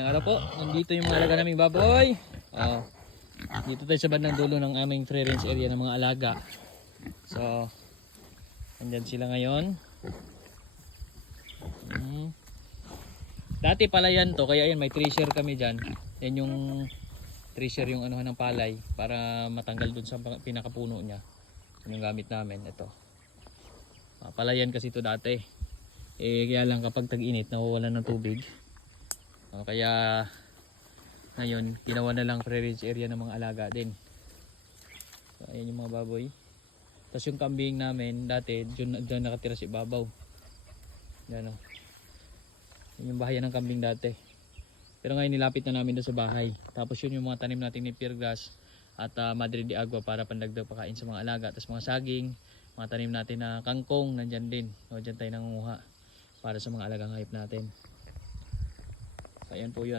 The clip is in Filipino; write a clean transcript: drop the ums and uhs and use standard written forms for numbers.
Araw po, nandito yung mga alaga naming baboy. Dito tayo sa bandang dulo ng aming free range area ng mga alaga. So, andyan sila ngayon. Dati pala yan to, kaya yan may treasure kami dyan. Yan yung treasure, yung anuhan ng palay para matanggal dun sa pinakapuno niya. Yan yung gamit namin, ito. Palayan kasi ito dati. Kaya lang kapag tag-init, nawawalan ng tubig. Kaya ngayon ginawa na lang free range area ng mga alaga din. So, ayan yung mga baboy. Tapos yung kambing namin dati dyan nakatira sa ibabaw. Yan o. Yun yung bahayan ng kambing dati. Pero ngayon nilapit na namin doon sa bahay. Tapos yun yung mga tanim natin ni pear grass at Madre de Agua para pandagdag pakain sa mga alaga. Tapos mga saging, mga tanim natin na kangkong nandyan din. O, dyan tayo nangunguha para sa mga alagang hayop natin. So, ayan po yun.